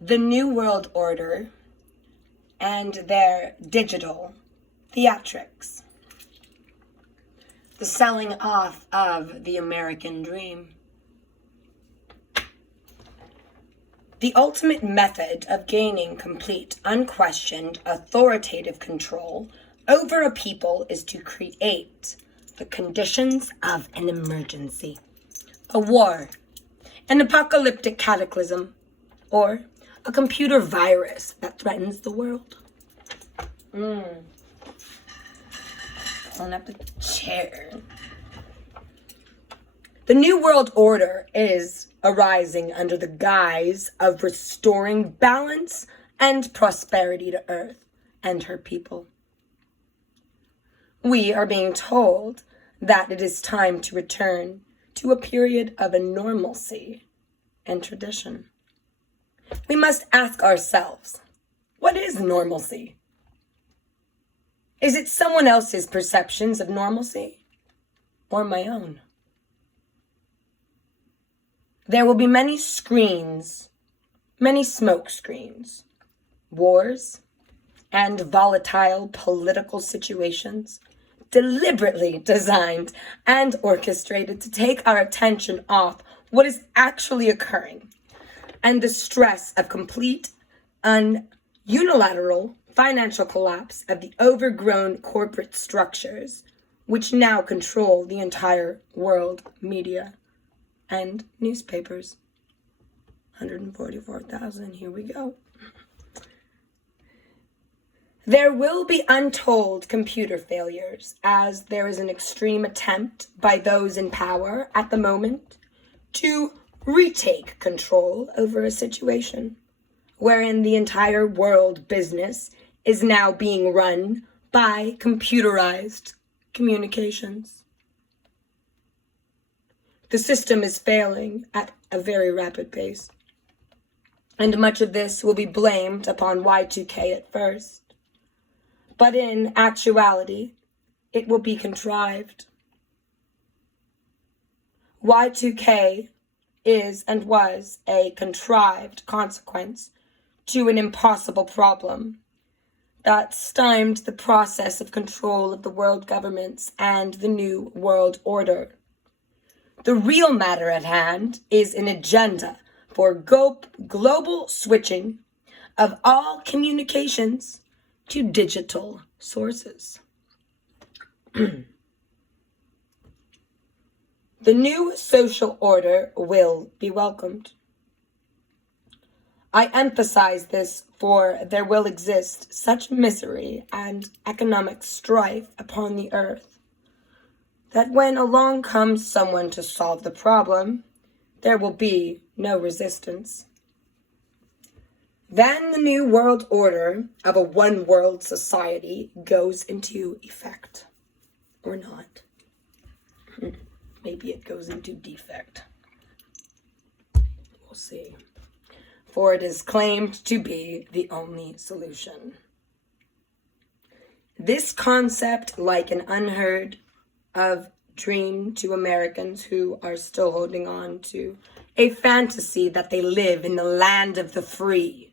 the New World Order and their digital theatrics. The selling off of the American dream. The ultimate method of gaining complete, unquestioned, authoritative control over a people is to create the conditions of an emergency, a war, an apocalyptic cataclysm, or a computer virus that threatens the world. Pulling up the chair. The New World Order is arising under the guise of restoring balance and prosperity to Earth and her people. We are being told that it is time to return to a period of a normalcy and tradition. We must ask ourselves, what is normalcy? Is it someone else's perceptions of normalcy or my own? There will be many screens, many smoke screens, wars, and volatile political situations deliberately designed and orchestrated to take our attention off what is actually occurring and the stress of complete unilateral financial collapse of the overgrown corporate structures which now control the entire world media and newspapers. 144,000, here we go. There will be untold computer failures as there is an extreme attempt by those in power at the moment to retake control over a situation wherein the entire world business is now being run by computerized communications. The system is failing at a very rapid pace, and much of this will be blamed upon Y2K at first. But in actuality, it will be contrived. Y2K is and was a contrived consequence to an impossible problem that stymied the process of control of the world governments and the New World Order. The real matter at hand is an agenda for global switching of all communications to digital sources. The new social order will be welcomed. I emphasize this, for there will exist such misery and economic strife upon the earth that when along comes someone to solve the problem, there will be no resistance. Then the new world order of a one-world society goes into effect. Or not. Maybe it goes into defect. We'll see. For it is claimed to be the only solution. This concept, like an unheard of dream to Americans who are still holding on to a fantasy that they live in the land of the free.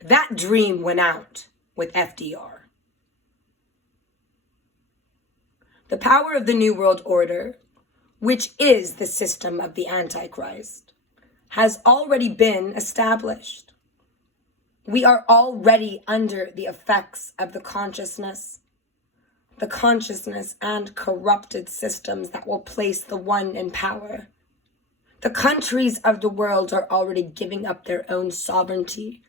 That dream went out with FDR. The power of the New World Order, which is the system of the Antichrist, has already been established. We are already under the effects of the consciousness and corrupted systems that will place the one in power. The countries of the world are already giving up their own sovereignty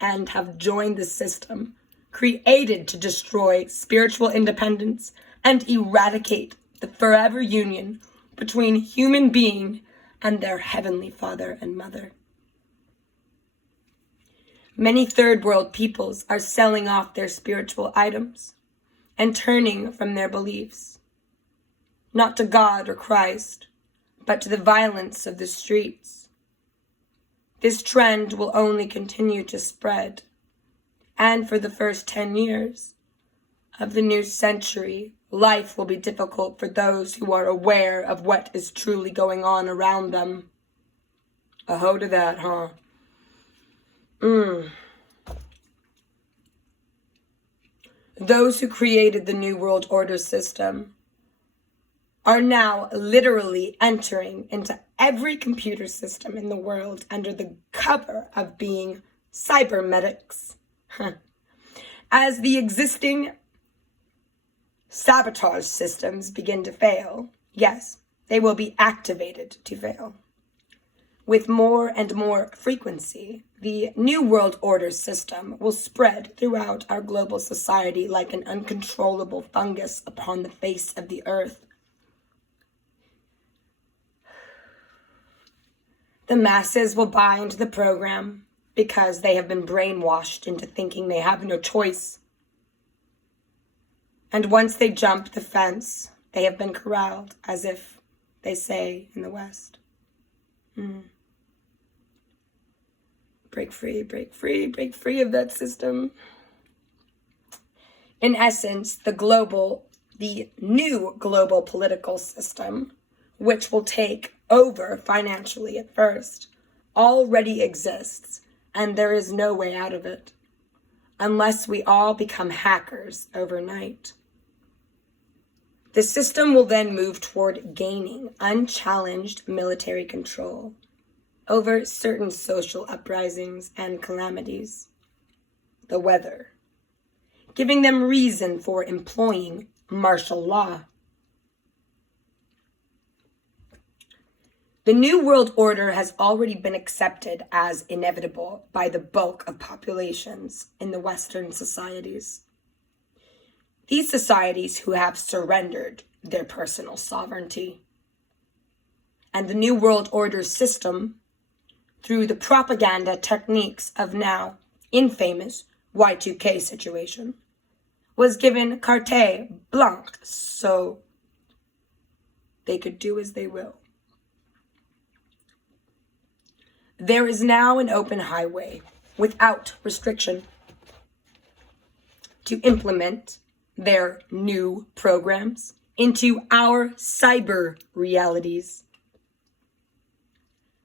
and have joined the system created to destroy spiritual independence and eradicate the forever union between human being and their heavenly father and mother. Many third world peoples are selling off their spiritual items and turning from their beliefs, not to God or Christ, but to the violence of the streets. This trend will only continue to spread, and for the first 10 years of the new century, life will be difficult for those who are aware of what is truly going on around them. A hoe to that, huh? Those who created the New World Order system are now literally entering into every computer system in the world under the cover of being cybernetics. As the existing sabotage systems begin to fail, yes, they will be activated to fail. With more and more frequency, the New World Order system will spread throughout our global society like an uncontrollable fungus upon the face of the earth. The masses will buy into the program because they have been brainwashed into thinking they have no choice. And once they jump the fence, they have been corralled, as if they say in the West. Break free, break free, break free of that system. In essence, the new global political system, which will take over financially at first, already exists, and there is no way out of it, unless we all become hackers overnight. The system will then move toward gaining unchallenged military control over certain social uprisings and calamities, the weather, giving them reason for employing martial law. The New World Order has already been accepted as inevitable by the bulk of populations in the Western societies. These societies who have surrendered their personal sovereignty. And the New World Order system, through the propaganda techniques of now infamous Y2K situation, was given carte blanche so they could do as they will. There is now an open highway without restriction to implement their new programs into our cyber realities.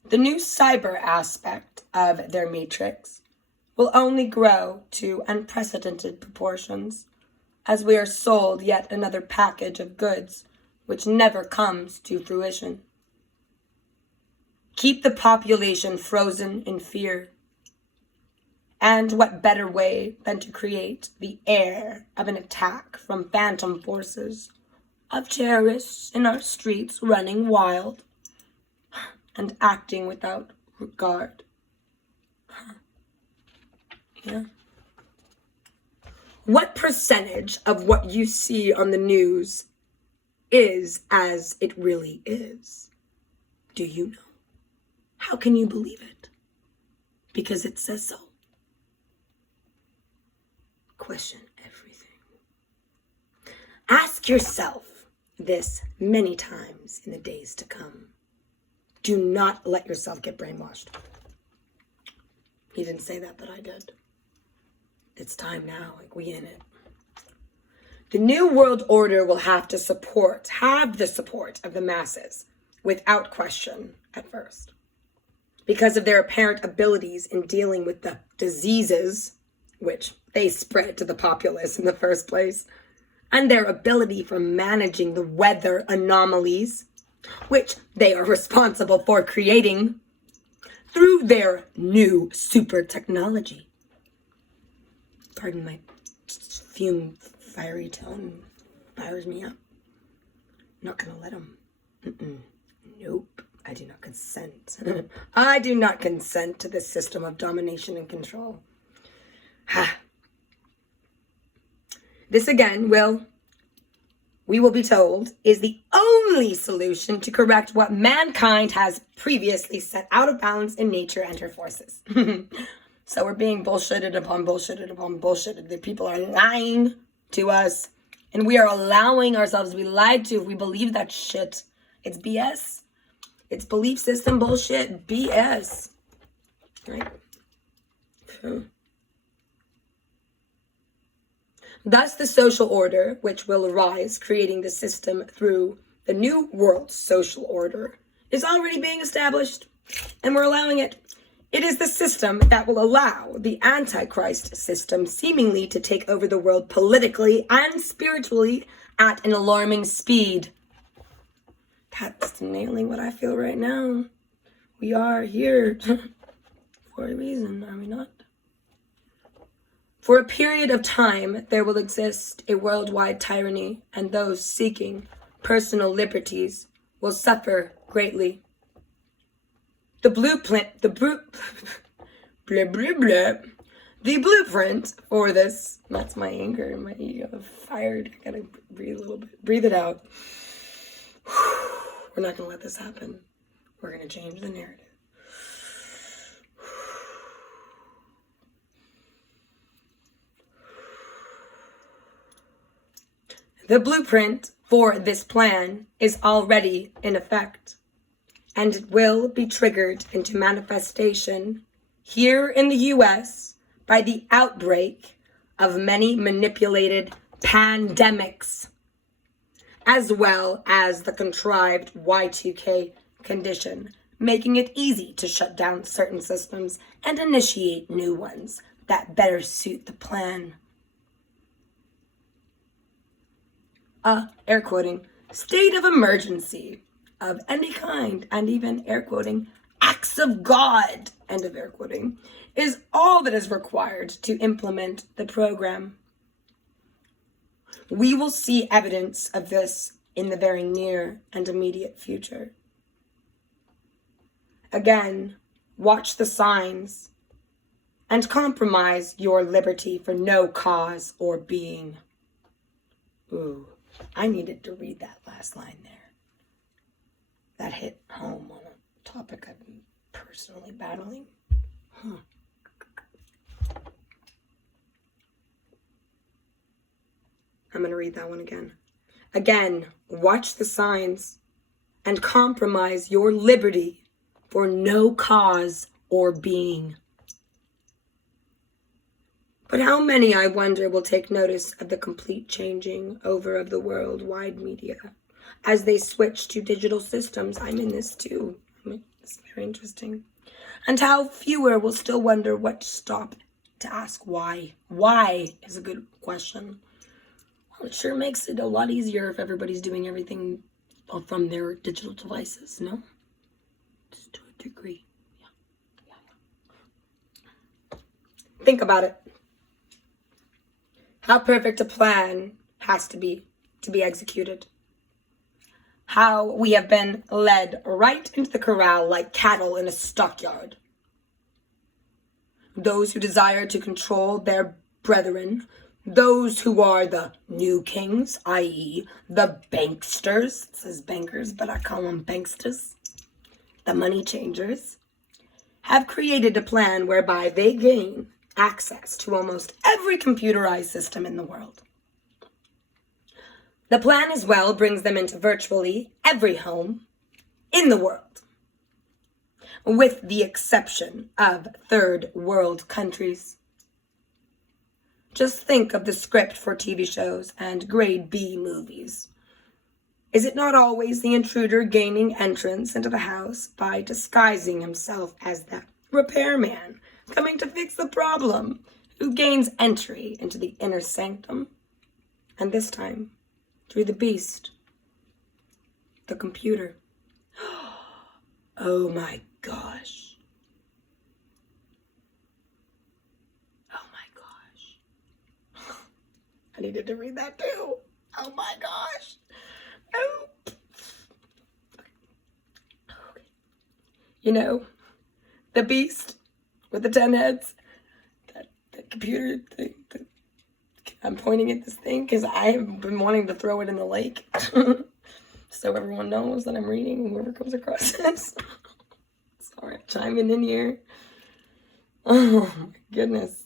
The new cyber aspect of their matrix will only grow to unprecedented proportions as we are sold yet another package of goods which never comes to fruition. Keep the population frozen in fear. And what better way than to create the air of an attack from phantom forces of terrorists in our streets running wild and acting without regard. Yeah. What percentage of what you see on the news is as it really is? Do you know? How can you believe it? Because it says so. Question everything. Ask yourself this many times in the days to come. Do not let yourself get brainwashed. He didn't say that, but I did. It's time now, like we in it. The New World Order will have the support of the masses, without question, at first. Because of their apparent abilities in dealing with the diseases, which they spread to the populace in the first place, and their ability for managing the weather anomalies, which they are responsible for creating through their new super technology. Pardon my fume fiery tone, fires me up. I'm not gonna let them. Nope, I do not consent. I do not consent to this system of domination and control. Ha. This again we will be told, is the only solution to correct what mankind has previously set out of balance in nature and her forces. So we're being bullshitted upon bullshitted upon bullshitted. The people are lying to us, and we are allowing ourselves to be lied to if we believe that shit. It's BS. It's belief system bullshit. BS. Right? Thus, the social order, which will arise, creating the system through the New World Social Order, It's already being established, and we're allowing it. It is the system that will allow the Antichrist system seemingly to take over the world politically and spiritually at an alarming speed. That's nailing what I feel right now. We are here for a reason, are we not? For a period of time, there will exist a worldwide tyranny, and those seeking personal liberties will suffer greatly. The blueprint for this, that's my anger and my ego, fired. I gotta breathe a little bit, breathe it out. We're not gonna let this happen. We're gonna change the narrative. The blueprint for this plan is already in effect, and it will be triggered into manifestation here in the US by the outbreak of many manipulated pandemics, as well as the contrived Y2K condition, making it easy to shut down certain systems and initiate new ones that better suit the plan. Air quoting, state of emergency of any kind, and even air quoting, acts of God, end of air quoting, is all that is required to implement the program. We will see evidence of this in the very near and immediate future. Again, watch the signs and compromise your liberty for no cause or being. Ooh, I needed to read that last line there. That hit home on a topic I've been personally battling. I'm going to read that one again. Again, watch the signs and compromise your liberty for no cause or being. But how many, I wonder, will take notice of the complete changing over of the worldwide media as they switch to digital systems? I'm in this too. It's very interesting. And how fewer will still wonder what to stop to ask why. Why is a good question. Well, it sure makes it a lot easier if everybody's doing everything from their digital devices, no? Just to a degree. Yeah. Think about it. How perfect a plan has to be executed. How we have been led right into the corral like cattle in a stockyard. Those who desire to control their brethren, those who are the new kings, i.e. the banksters, it says bankers, but I call them banksters, the money changers, have created a plan whereby they gain access to almost every computerized system in the world. The plan as well brings them into virtually every home in the world, with the exception of third world countries. Just think of the script for TV shows and grade B movies. Is it not always the intruder gaining entrance into the house by disguising himself as the repairman coming to fix the problem, who gains entry into the inner sanctum, and this time through the beast, the computer. Oh my gosh. Oh my gosh. I needed to read that too. Oh my gosh. Oh. Okay. You know, the beast with the 10 heads, that computer thing. I'm pointing at this thing because I have been wanting to throw it in the lake. So everyone knows that I'm reading, whoever comes across this. Sorry, I'm chiming in here. Oh my goodness.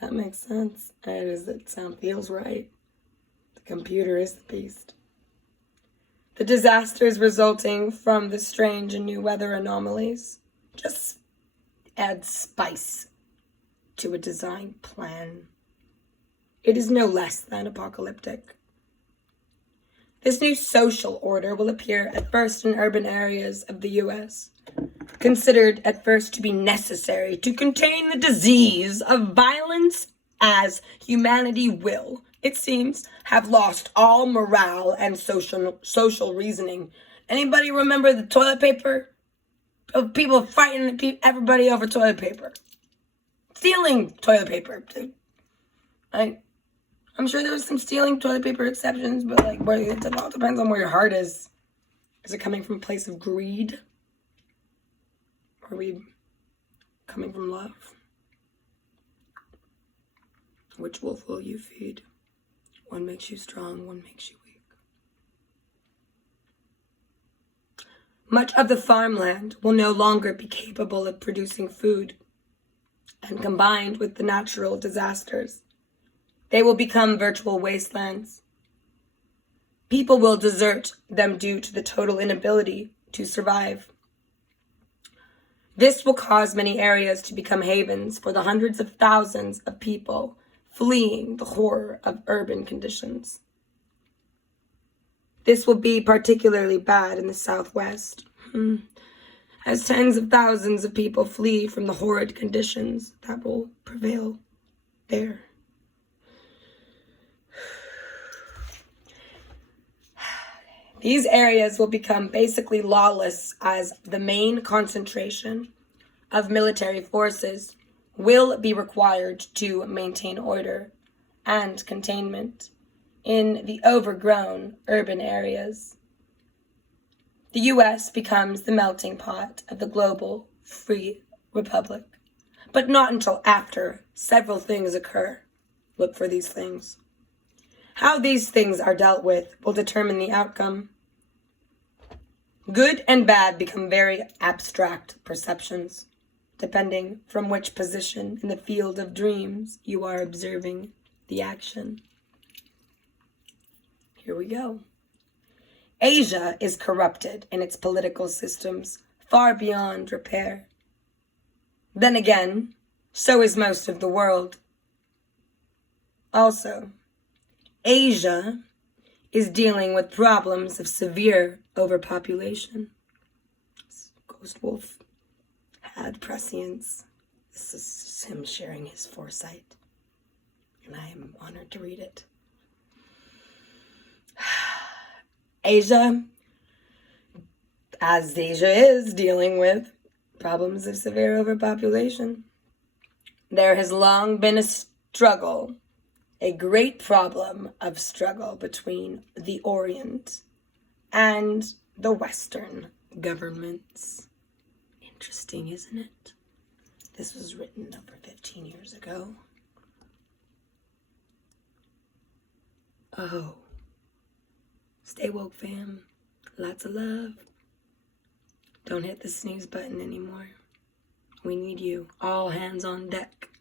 That makes sense. It feels right. The computer is the beast. The disasters resulting from the strange and new weather anomalies just add spice to a design plan. It is no less than apocalyptic. This new social order will appear at first in urban areas of the U.S., considered at first to be necessary to contain the disease of violence, as humanity will, it seems, have lost all morale and social reasoning. Anybody remember the toilet paper? Of people fighting everybody over toilet paper. Stealing toilet paper. I'm sure there was some stealing toilet paper exceptions, but it all depends on where your heart is. Is it coming from a place of greed? Or are we coming from love? Which wolf will you feed? One makes you strong, one makes you weak. Much of the farmland will no longer be capable of producing food, and combined with the natural disasters, they will become virtual wastelands. People will desert them due to the total inability to survive. This will cause many areas to become havens for the hundreds of thousands of people fleeing the horror of urban conditions. This will be particularly bad in the Southwest, as tens of thousands of people flee from the horrid conditions that will prevail there. These areas will become basically lawless, as the main concentration of military forces will be required to maintain order and containment in the overgrown urban areas. The U.S. becomes the melting pot of the global free republic, but not until after several things occur. Look for these things. How these things are dealt with will determine the outcome. Good and bad become very abstract perceptions, depending from which position in the field of dreams you are observing the action. Here we go. Asia is corrupted in its political systems far beyond repair. Then again, so is most of the world. Also, Asia is dealing with problems of severe overpopulation. Ghost Wolf had prescience. This is him sharing his foresight, and I am honored to read it. Asia, as Asia is dealing with problems of severe overpopulation, there has long been a struggle, a great problem of struggle between the Orient and the Western governments. Interesting, isn't it? This was written over 15 years ago. Oh. Stay woke, fam. Lots of love. Don't hit the snooze button anymore. We need you. All hands on deck.